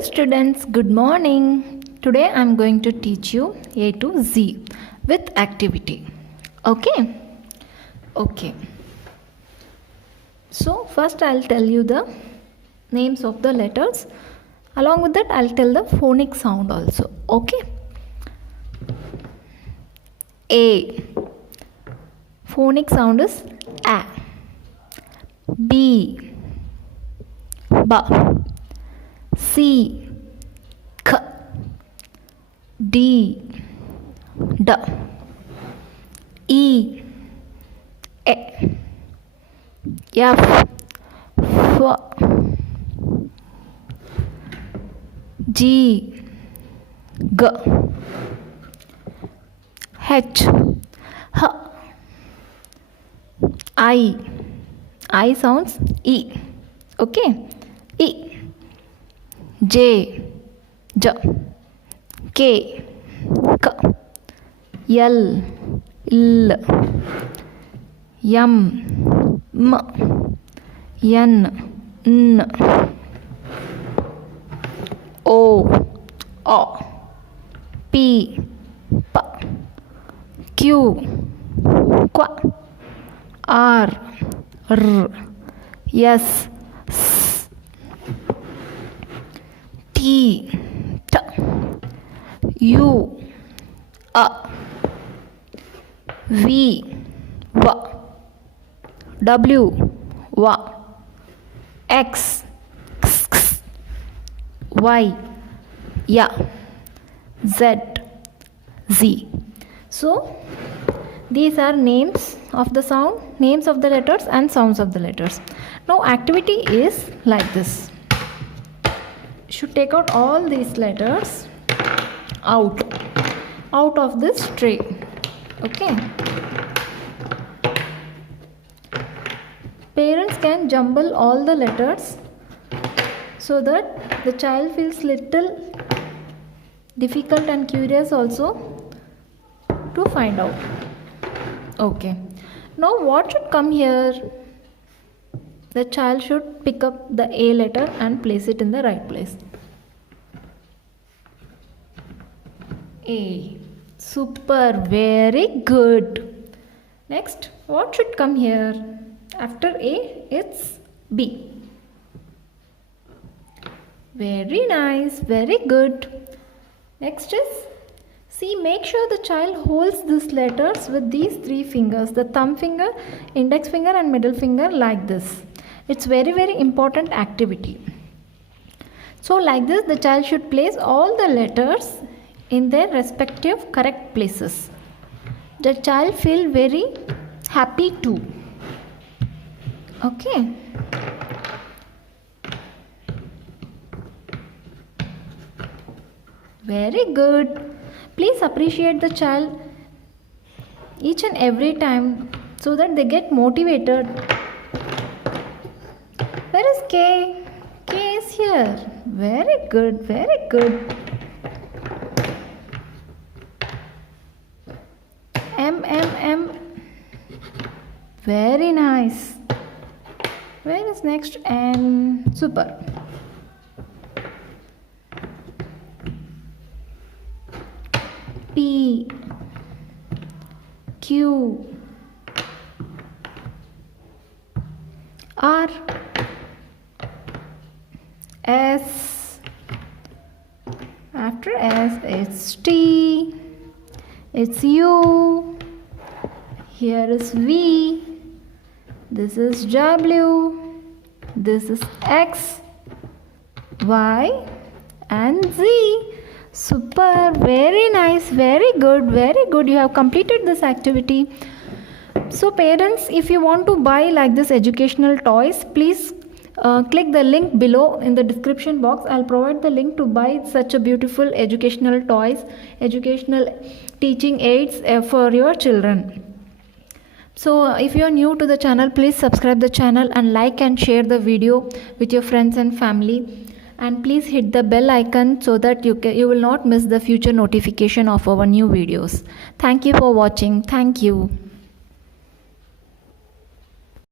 Dear students, good morning. Today I am going to teach you A to Z with activity. Okay? Okay. So first I'll tell you the names of the letters. Along with that I'll tell the phonic sound also. Okay? A. Phonic sound is A. B. B. C. K. D. D. E. A. F. F. G. G. H. H. I sounds E. Okay? E. J. J. K. K. L. L. M. M. N. N. O. O. P. P. Q. Q. R. R. S. S. T. T. U. A. V. W. W. W. X. X. X. Y. Y. Z. Z. So these are names of the sound, names of the letters and sounds of the letters. Now activity is like this. You should take out all these letters out of this tray. Okay. Parents can jumble all the letters so that the child feels little difficult and curious also to find out. Okay. Now what should come here? The child should pick up the A letter and place it in the right place. A. Super. Very good. Next, what should come here? After A, it's B. Very nice. Very good. Next is C. Make sure the child holds these letters with these three fingers, the thumb finger, index finger and middle finger, like this. It's very important activity. So like this the child should place all the letters in their respective correct places. The child feel very happy too. Okay. Very good. Please appreciate the child each and every time so that they get motivated. Where is K? K is here. Very good, very good. M, M, M. Very nice. Where is next? N. Super. P. Q. R. S. After S, it's T. It's U. Here is V. This is W. This is X, Y, and Z. Super. Very nice. Very good. Very good. You have completed this activity. So parents, if you want to buy like this educational toys, please click the link below in the description box. I'll provide the link to buy such a beautiful educational toys, educational teaching aids for your children. So if you are new to the channel, please subscribe the channel and like and share the video with your friends and family. And please hit the bell icon so that you will not miss the future notification of our new videos. Thank you for watching. Thank you.